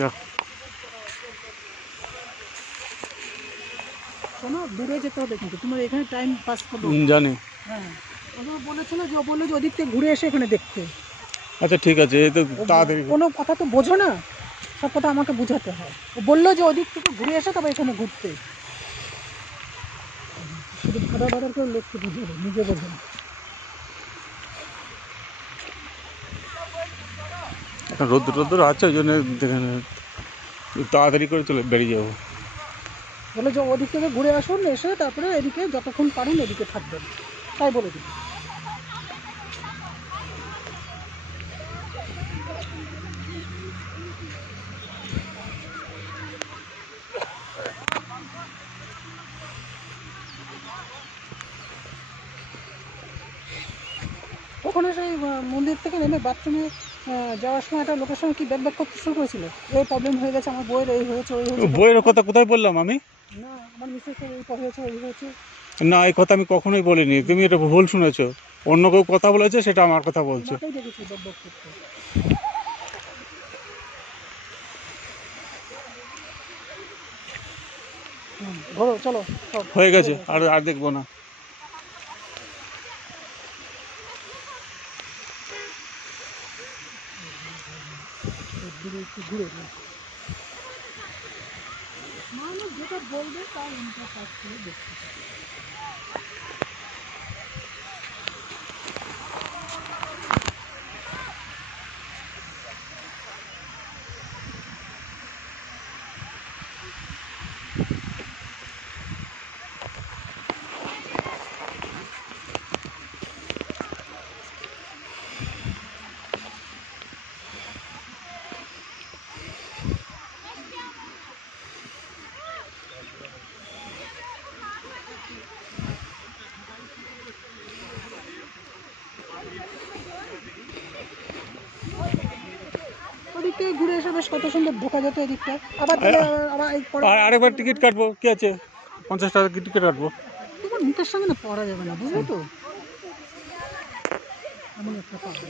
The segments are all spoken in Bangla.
দেখ শোনো, দূরে যেতে হবে কিন্তু তোমার এখানে টাইম পাস করবে। জানি। হ্যাঁ, ওরা বলেছিল যে ও বললো যে ওদিক থেকে ঘুরে এসে এখানে দেখতে। আচ্ছা ঠিক আছে, এই তো তাড়াতাড়ি। কোনো কথা তো বোঝো না, সব কথা আমাকে বোঝাতে হয়। ও বললো যে ওদিক থেকে ঘুরে এসে তবে এখানে ঘুরতে। শুধু ভাড়া ভাড়া করে লোককে বুঝাবে, নিজে বোঝে না। এখন রোদ্দুর আছে, ওই জন্য তাড়াতাড়ি করে চলে বেরিয়ে যাবো। বলে যে ওদিক থেকে ঘুরে আসুন, এসে তারপরে এদিকে যতক্ষণ পারেন এদিকে থাকবেন, তাই বলে দিন। ওখানে সেই মন্দির থেকে নেমে বাথরুমে যাওয়ার সময় একটা লোকের সঙ্গে কি ব্যাক করতে শুরু করেছিল, এই প্রবলেম হয়ে গেছে, আমার বইয়ের এই হয়েছে, ওই হয়েছে। বইয়ের কথা কোথায় বললাম আমি? না, আমার মিসেসের এই হয়েছে, ওই হয়েছে। না, এই কথা আমি কখনোই বলিনি, তুমি এটা ভুল শুনেছো। অন্য কেউ কথা বলেছে, সেটা আমার কথা বলছে। মাকেই দেখেছি ব্যাক করতে। ঘোরো, চলো। হয়ে গেছে, আর দেখবো না। মানুষ যেটা বলবে তার ইন্টার কাজ করে দেখতে পাবে। ওদিকে ঘুরে এসে বেশ কত সুন্দর ঢোকা যেত এদিকটা। আবার আরেকবার টিকিট কাটবো, কি আছে, 50 টাকা টিকিট কাটবো। তোমার মুখের সঙ্গে না পড়া যাবে না, বুঝলে তো, এমন একটা পাবে।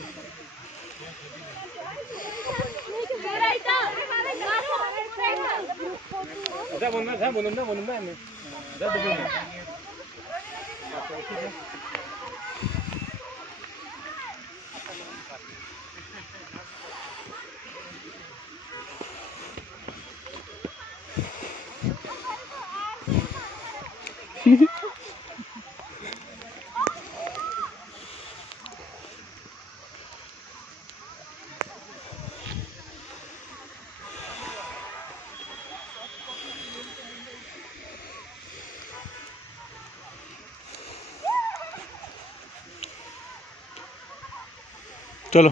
চলো।